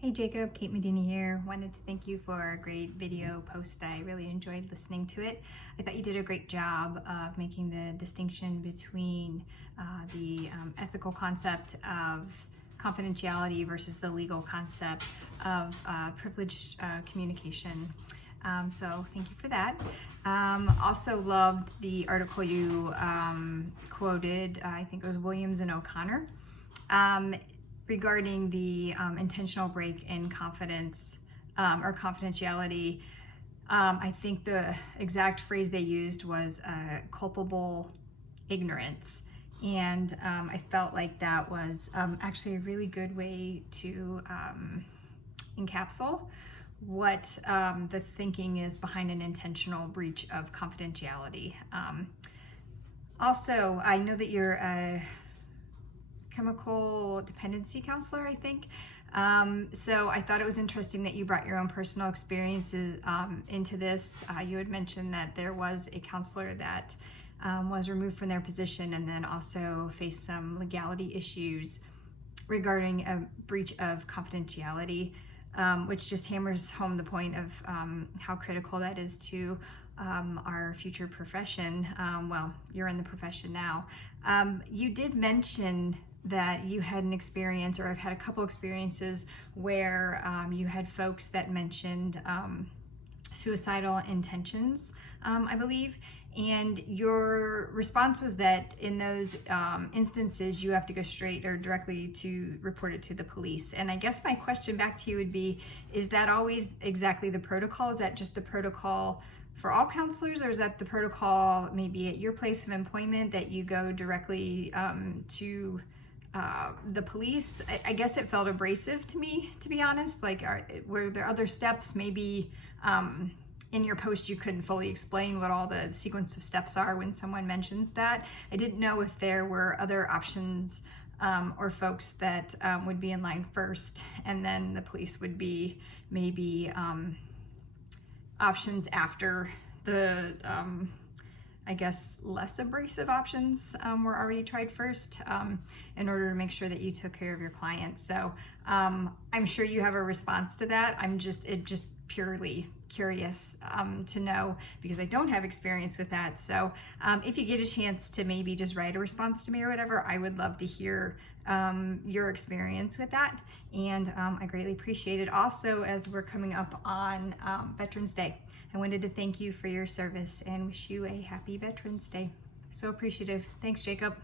Hey Jacob, Kate Medina here. Wanted to thank you for a great video post. I really enjoyed listening to it. I thought you did a great job of making the distinction between the ethical concept of confidentiality versus the legal concept of privileged communication. So thank you for that. Also loved the article you quoted, I think it was Williams and O'Connor. Regarding the intentional break in confidence or confidentiality. I think the exact phrase they used was culpable ignorance. And I felt like that was actually a really good way to encapsulate what the thinking is behind an intentional breach of confidentiality. Also, I know that you're a chemical dependency counselor, I think. So I thought it was interesting that you brought your own personal experiences into this. You had mentioned that there was a counselor that was removed from their position and then also faced some legality issues regarding a breach of confidentiality, which just hammers home the point of how critical that is to our future profession. Well, you're in the profession now. You did mention that you had an experience, or I've had a couple experiences where you had folks that mentioned suicidal intentions, I believe, and your response was that in those instances you have to go straight or directly to report it to the police. And I guess my question back to you would be, is that always exactly the protocol? Is that just the protocol for all counselors, or is that the protocol maybe at your place of employment that you go directly to the police? I guess it felt abrasive to me, to be honest. Like, were there other steps? Maybe in your post you couldn't fully explain what all the sequence of steps are when someone mentions that. I didn't know if there were other options or folks that would be in line first, and then the police would be maybe options after the I guess less abrasive options were already tried first, in order to make sure that you took care of your clients. So I'm sure you have a response to that. I'm just purely curious to know, because I don't have experience with that. So if you get a chance to maybe just write a response to me or whatever, I would love to hear your experience with that. And I greatly appreciate it. Also, as we're coming up on Veterans Day, I wanted to thank you for your service and wish you a happy Veterans Day. So appreciative. Thanks, Jacob.